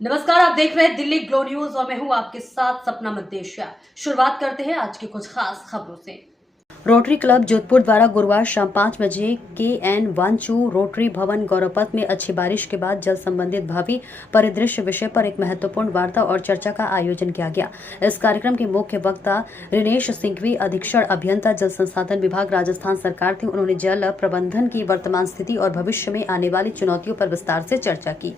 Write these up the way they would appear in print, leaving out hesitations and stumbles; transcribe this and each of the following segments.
नमस्कार, आप देख रहे हैं दिल्ली ग्लो न्यूज और मैं हूं आपके साथ सपना मद्देशिया। शुरुआत करते हैं आज की कुछ खास खबरों से। रोटरी क्लब जोधपुर द्वारा गुरुवार शाम 5 बजे KN वांचू रोटरी भवन गौरवपथ में अच्छी बारिश के बाद जल संबंधित भावी परिदृश्य विषय पर एक महत्वपूर्ण वार्ता और चर्चा का आयोजन किया गया। इस कार्यक्रम के मुख्य वक्ता रिनेश सिंघवी, अधीक्षण अभियंता जल संसाधन विभाग राजस्थान सरकार थे। उन्होंने जल प्रबंधन की वर्तमान स्थिति और भविष्य में आने वाली चुनौतियों पर विस्तार से चर्चा की।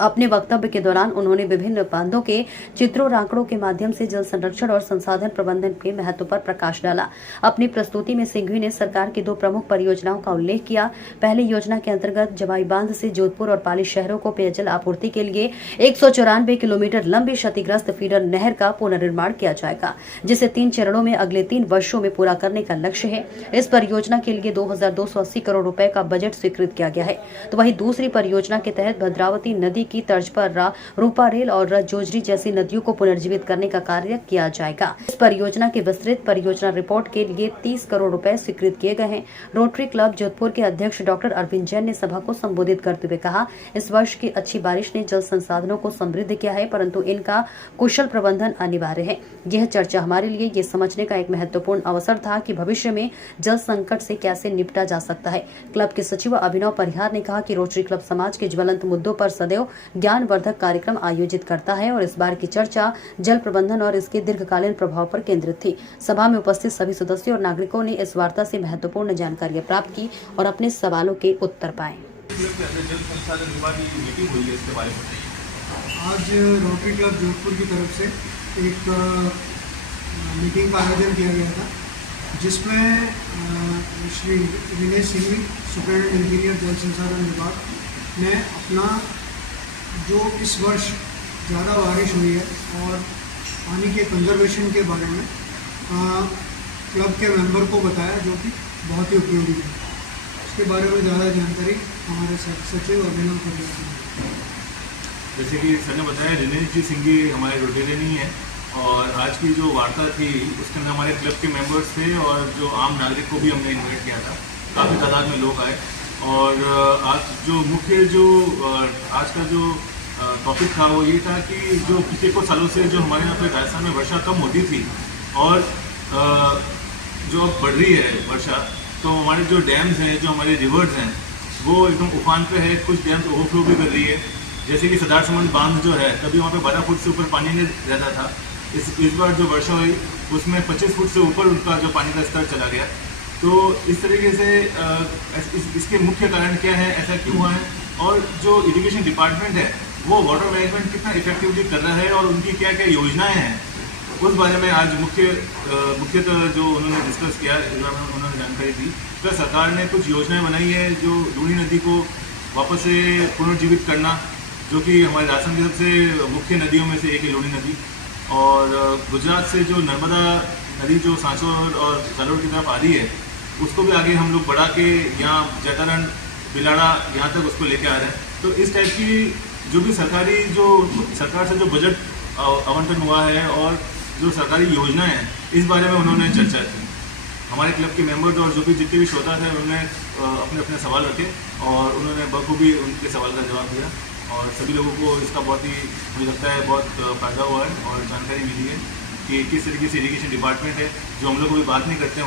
अपने वक्तव्य के दौरान उन्होंने विभिन्न बांधों के चित्रों और आंकड़ों के माध्यम से जल संरक्षण और संसाधन प्रबंधन के महत्व पर प्रकाश डाला। अपनी प्रस्तुति में सिंघवी ने सरकार की 2 प्रमुख परियोजनाओं का उल्लेख किया। पहली योजना के अंतर्गत जवाई बांध से जोधपुर और पाली शहरों को पेयजल आपूर्ति के लिए 194 किलोमीटर लंबी क्षतिग्रस्त फीडर नहर का पुनर्निर्माण किया जाएगा, जिसे 3 चरणों में अगले 3 वर्षों में पूरा करने का लक्ष्य है। इस परियोजना के लिए 2280 करोड़ रुपए का बजट स्वीकृत किया गया है। तो वहीं दूसरी परियोजना के तहत भद्रावती नदी की तर्ज पर रूपा रेल और जोजरी जैसी नदियों को पुनर्जीवित करने का कार्य किया जाएगा। इस परियोजना की विस्तृत परियोजना रिपोर्ट के लिए 30 करोड़ रुपए स्वीकृत किए गए हैं। रोटरी क्लब जोधपुर के अध्यक्ष डॉक्टर अरविंद जैन ने सभा को संबोधित करते हुए कहा, इस वर्ष की अच्छी बारिश ने जल संसाधनों को समृद्ध किया है, परंतु इनका कुशल प्रबंधन अनिवार्य है। यह चर्चा हमारे लिए ये समझने का एक महत्वपूर्ण अवसर था कि भविष्य में जल संकट से कैसे निपटा जा सकता है। क्लब के सचिव अभिनव परिहार ने कहा कि रोटरी क्लब समाज के ज्वलंत मुद्दों पर सदैव ज्ञानवर्धक कार्यक्रम आयोजित करता है और इस बार की चर्चा जल प्रबंधन और इसके दीर्घकालीन प्रभाव पर केंद्रित थी। सभा में उपस्थित सभी सदस्यों और नागरिकों ने इस वार्ता से महत्वपूर्ण जानकारियां प्राप्त की और अपने सवालों के उत्तर पाए। आज रोटरी क्लब जोधपुर की तरफ से एक मीटिंग का आयोजन किया गया था, जिसमें श्री रिनेश सिंघवी, सुपरिटेंडेंट इंजीनियर जल संसाधन विभाग ने अपना जो इस वर्ष ज़्यादा बारिश हुई है और पानी के कंजर्वेशन के बारे में क्लब के मेंबर को बताया, जो कि बहुत ही उपयोगी है। इसके बारे में ज़्यादा जानकारी हमारे सचिव अभिनव को देते हैं। जैसे कि सर ने बताया, रिनेश जी सिंघवी हमारे रोटेरियन ही है और आज की जो वार्ता थी उसके अंदर हमारे क्लब के मेंबर्स थे और जो आम नागरिक को भी हमने इन्वाइट किया था। काफ़ी तादाद में लोग आए और आज का जो टॉपिक था वो ये था कि जो पिछले कुछ सालों से जो हमारे यहाँ पे राजस्थान में वर्षा कम होती थी और जो अब बढ़ रही है वर्षा, तो हमारे जो डैम्स हैं, जो हमारे रिवर्स हैं, वो एकदम उफान पे है। कुछ डैम्स ओवरफ्लो भी कर रही है, जैसे कि सरदार समंद बांध जो है, कभी वहाँ पे 12 फुट से ऊपर पानी नहीं रहता था। इस बार जो वर्षा हुई उसमें 25 फुट से ऊपर उनका जो पानी का स्तर चला गया। तो इस तरीके से इसके मुख्य कारण क्या है, ऐसा क्यों हुआ है, और जो इरिगेशन डिपार्टमेंट है वो वाटर मैनेजमेंट कितना इफेक्टिवली कर रहा है और उनकी क्या क्या योजनाएं हैं, उस बारे में आज मुख्यतः जो उन्होंने डिस्कस किया, उन्होंने जानकारी दी। तो सरकार ने कुछ योजनाएं बनाई है, जो लूणी नदी को वापस से पुनर्जीवित करना, जो कि हमारे राजस्थान की सबसे मुख्य नदियों में से एक है लूणी नदी, और गुजरात से जो नर्मदा नदी जो सांसोर और जालोर की तरफ आ रही है, उसको भी आगे हम लोग बढ़ा के यहाँ जैतारण, बिलाड़ा यहाँ तक उसको लेके आ रहे हैं। तो इस टाइप की जो भी सरकार से जो बजट आवंटन हुआ है और जो सरकारी योजनाएं हैं, इस बारे में उन्होंने चर्चा की। हमारे क्लब के मेंबर्स और जो भी जितने भी श्रोता थे, उन्होंने अपने अपने सवाल रखे और उन्होंने बखूबी उनके सवाल का जवाब दिया और सभी लोगों को इसका बहुत ही, मुझे लगता है, बहुत फ़ायदा हुआ है और जानकारी मिली है कि किस तरीके से इरिगेशन डिपार्टमेंट है, जो हम लोग कोई बात नहीं करते हैं,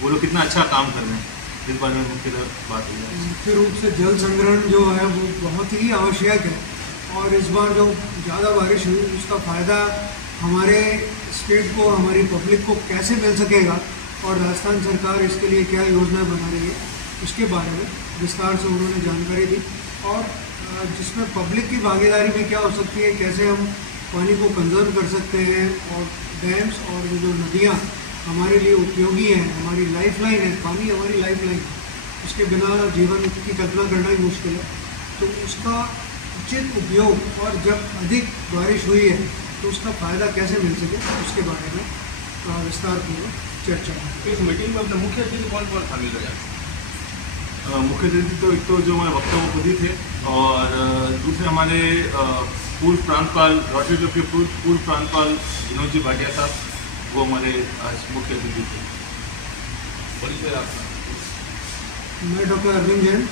वो लोग कितना अच्छा काम कर रहे हैं, इस बारे में मुख्य बात हुई है। मुख्य रूप से जल संग्रहण जो है वो बहुत ही आवश्यक है और इस बार जो ज़्यादा बारिश हुई उसका फ़ायदा हमारे स्टेट को, हमारी पब्लिक को कैसे मिल सकेगा और राजस्थान सरकार इसके लिए क्या योजना बना रही है, उसके बारे में विस्तार से उन्होंने जानकारी दी और जिसमें पब्लिक की भागीदारी में क्या हो सकती है, कैसे हम पानी को कंजर्व कर सकते हैं और डैम्स और जो नदियाँ हमारे लिए उपयोगी हैं, हमारी लाइफलाइन है, पानी हमारी लाइफलाइन है, उसके बिना जीवन की कल्पना करना ही मुश्किल है। तो उसका उचित उपयोग और जब अधिक बारिश हुई है तो उसका फ़ायदा कैसे मिल सके, उसके बारे में विस्तारपूर्वक चर्चा है। इस मीटिंग में अपने मुख्य अतिथि कौन कौन शामिल रहे? मुख्य अतिथि तो एक तो जो हमारे वक्ता वो खुद ही थे और दूसरे हमारे पूर्व प्रांतपाल, रोटरी क्लब के पूर्व प्रांतपाल विनोद जी भाटिया साहब, वो हमारे आज मुख्य अतिथि थे। मैं doctor Arvind Jain,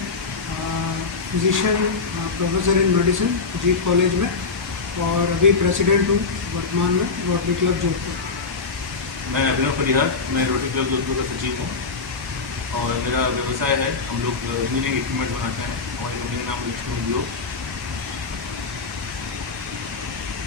physician, professor in medicine Jeet college में, और अभी प्रेसिडेंट हूँ वर्तमान में रोटरी क्लब जोधपुर। मैं अभिनव परिहार, मैं रोटरी क्लब जोधपुर का सचिव हूँ और मेरा व्यवसाय है, हम लोग इंजीनियरिंग इक्विपमेंट बनाते हैं। हमारी कंपनी का नाम लक्ष्मी ग्लोब।